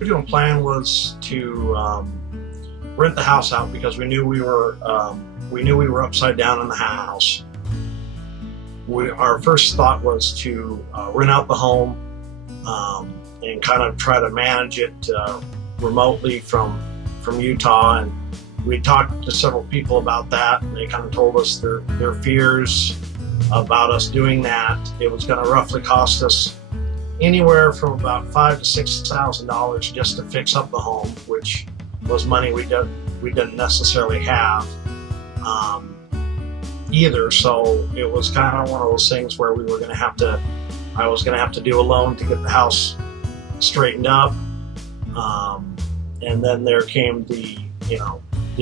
original plan was to rent the house out because we knew we were upside down in the house. Our first thought was to rent out the home and kind of try to manage it remotely from Utah. And we talked to several people about that, and they kind of told us their fears about us doing that. It was going to roughly cost us anywhere from about $5,000 to $6,000 just to fix up the home, which was money we didn't necessarily have either. So it was kind of one of those things where I was going to have to do a loan to get the house straightened up. And then there came the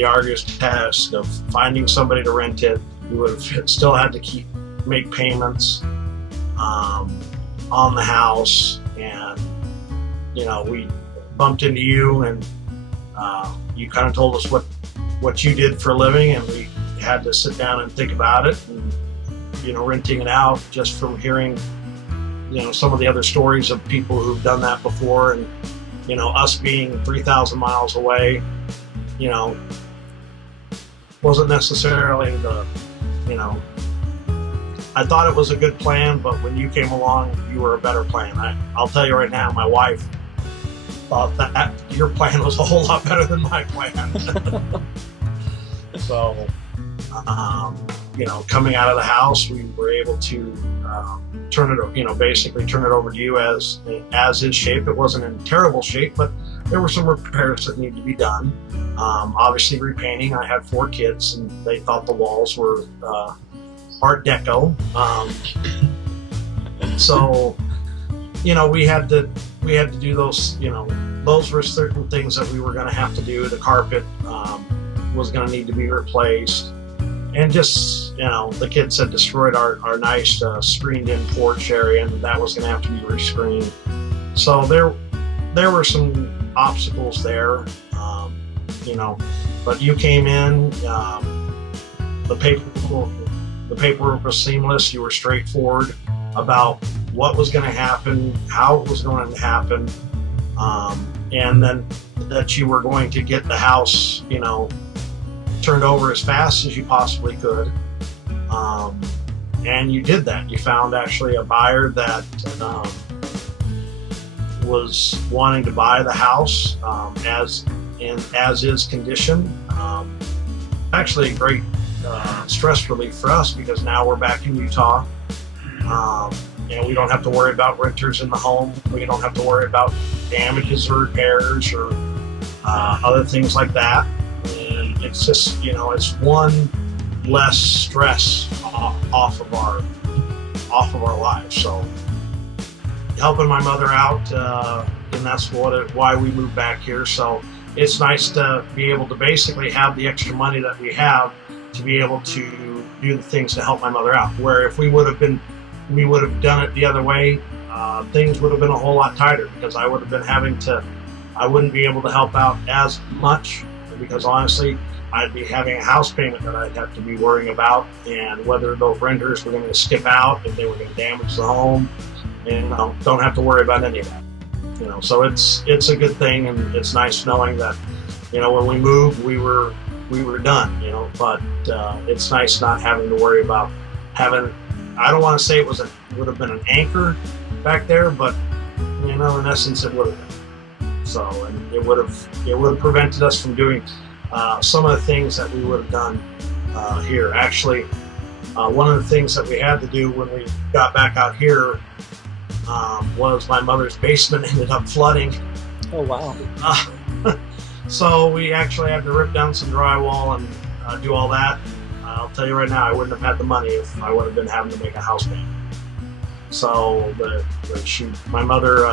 arduous task of finding somebody to rent it. We would have still had to make payments on the house, and we bumped into you, and you kind of told us what you did for a living, and we had to sit down and think about it. And renting it out, just from hearing some of the other stories of people who've done that before, and us being 3,000 miles away, wasn't necessarily I thought it was a good plan, but when you came along, you were a better plan. I'll tell you right now, my wife thought that your plan was a whole lot better than my plan. So, coming out of the house, we were able to basically turn it over to you as is shape. It wasn't in terrible shape, but there were some repairs that needed to be done. Obviously, repainting. I had 4 kids, and they thought the walls were Art Deco. So, we had to do those. Those were certain things that we were going to have to do. The carpet was going to need to be replaced, and just the kids had destroyed our nice screened-in porch area, and that was going to have to be rescreened. So there were some obstacles there, but you came in. The paperwork was seamless. You were straightforward about what was going to happen, how it was going to happen, and then that you were going to get the house, turned over as fast as you possibly could. And you did that. You found actually a buyer that was wanting to buy the house as is condition. Actually, a great stress relief for us, because now we're back in Utah, and we don't have to worry about renters in the home. We don't have to worry about damages or repairs or other things like that. And it's just, it's one less stress off of our lives. So helping my mother out, and that's why we moved back here. So it's nice to be able to basically have the extra money that we have to be able to do the things to help my mother out. Where if we would have done it the other way, things would have been a whole lot tighter, because I would have been I wouldn't be able to help out as much, because honestly, I'd be having a house payment that I'd have to be worrying about, and whether those renters were going to skip out, if they were going to damage the home, and don't have to worry about any of that. So it's a good thing, and it's nice knowing that, when we moved, we were done, but it's nice not having to worry about I don't want to say it would have been an anchor back there, but in essence it would have been. So, and it would have prevented us from doing some of the things that we would have done here. Actually, one of the things that we had to do when we got back out here was my mother's basement ended up flooding. Oh wow. So we actually had to rip down some drywall and do all that. I'll tell you right now, I wouldn't have had the money if I would have been having to make a house payment. So my mother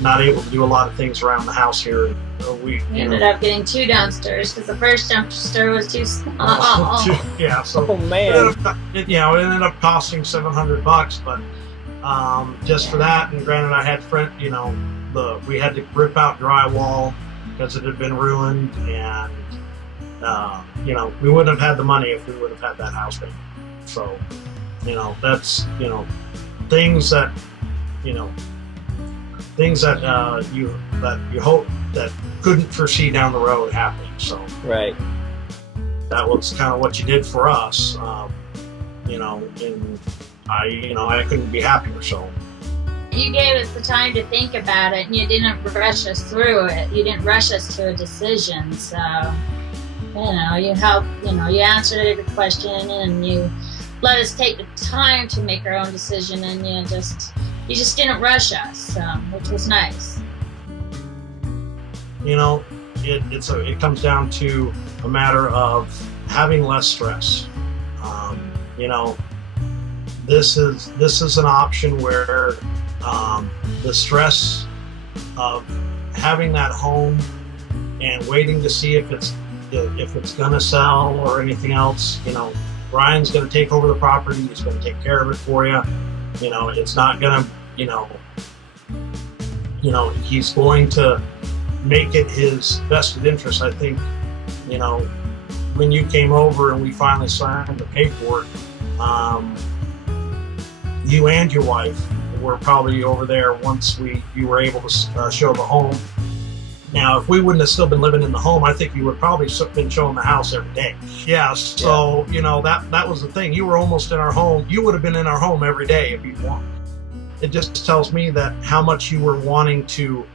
not able to do a lot of things around the house here. We ended up getting 2 dumpsters, because the first dumpster was too small. Yeah, so oh man, it ended up costing $700, but just for that. And granted, I had we had to rip out drywall because it had been ruined, and we wouldn't have had the money if we would have had that house payment. So that's things that things that you hope that couldn't foresee down the road happening. So Right. that was kind of what you did for us, and I couldn't be happier. So You gave us the time to think about it, and you didn't rush us through it. You didn't rush us to a decision. So, you helped. You answered every question, and you let us take the time to make our own decision, and you just didn't rush us, which was nice. It comes down to a matter of having less stress. This is an option where the stress of having that home and waiting to see if it's gonna sell or anything else. Brian's gonna take over the property. He's gonna take care of it for you. It's not gonna. He's going to make it his vested interest. I think, when you came over and we finally signed the paperwork, you and your wife were probably over there once you were able to show the home. Now, if we wouldn't have still been living in the home, I think you would probably been showing the house every day. Yeah, so, that was the thing. You were almost in our home. You would have been in our home every day if you'd wanted. It just tells me that how much you were wanting to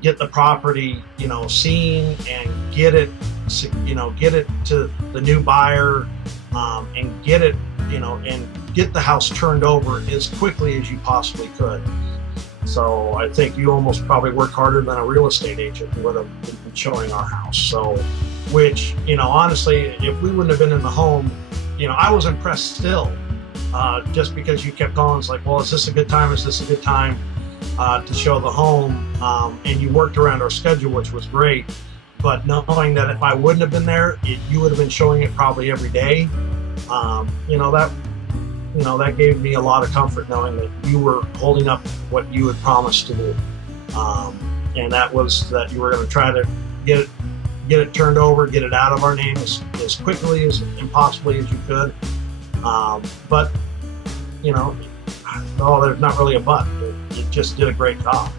get the property, seen and get it to the new buyer, and get it, and get the house turned over as quickly as you possibly could. So I think you almost probably worked harder than a real estate agent would have been showing our house. So, which, honestly, if we wouldn't have been in the home, I was impressed still, just because you kept calling. It's like, well, is this a good time? Is this a good time to show the home? And you worked around our schedule, which was great. But knowing that if I wouldn't have been there, you would have been showing it probably every day. That gave me a lot of comfort knowing that you were holding up what you had promised to do. And that was that you were going to try to get it turned over, get it out of our name as quickly and possibly as you could. But, there's not really a but. It just did a great job.